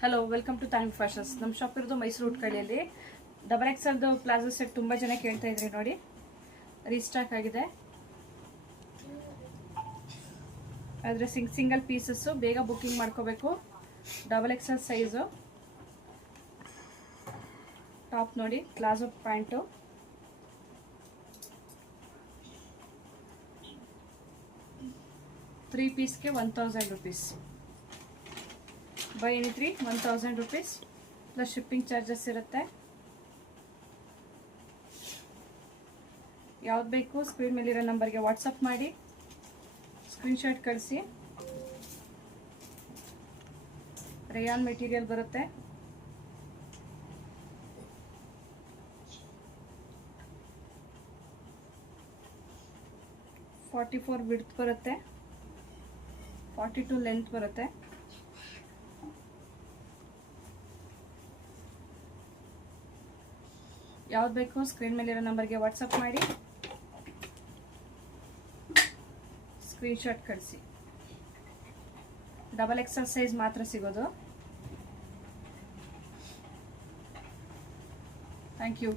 Hello, welcome to ತಾನಿಮ್ fashions. ನಮ್ಮ shop ಇರೋದು ಮೈಸೂರು ಉಟ್ಕಳಿಯಲ್ಲಿ. ಡಬಲ್ ಎಕ್ಸೆಲ್ದು ಪ್ಲಾಜೋ ಸೆಟ್ ತುಂಬ ಜನ ಕೇಳ್ತಾ ಇದ್ರಿ, ನೋಡಿ ರೀಸ್ಟಾಕ್ ಆಗಿದೆ. ಆದರೆ ಸಿಂಗಲ್ ಪೀಸಸ್ಸು, ಬೇಗ ಬುಕ್ಕಿಂಗ್ ಮಾಡ್ಕೋಬೇಕು. ಡಬಲ್ ಎಕ್ಸೆಲ್ ಸೈಜು ಟಾಪ್ ನೋಡಿ, ಪ್ಲಾಜೋ ಪ್ಯಾಂಟು, ತ್ರೀ ಪೀಸ್ಗೆ 1000 rupees. Buy any 3 1000 rupees plus shipping charges ಇರುತ್ತೆ. ಯಾವ್ದು ಬೇಕು ಸ್ಕ್ರೀನ್ ಮೇಲಿರೋ ನಂಬರ್ಗೆ ವಾಟ್ಸಪ್ ಮಾಡಿ, ಸ್ಕ್ರೀನ್ಶಾಟ್ ಕಳಿಸಿ. ರೇಯಾನ್ ಮೆಟೀರಿಯಲ್ ಬರುತ್ತೆ. ಫಾರ್ಟಿ 44 ವಿಡ್ತ್ ಬರುತ್ತೆ, 42 ಲೆಂತ್ ಬರುತ್ತೆ. ಯಾವ್ದು ಬೇಕು ಸ್ಕ್ರೀನ್ ಮೇಲಿರೋ ನಂಬರ್ಗೆ ವಾಟ್ಸಪ್ ಮಾಡಿ, ಸ್ಕ್ರೀನ್ಶಾಟ್ ಕಳಿಸಿ. ಡಬಲ್ ಎಕ್ಸೆಲ್ ಸೈಜ್ ಮಾತ್ರ ಸಿಗೋದು. Thank you.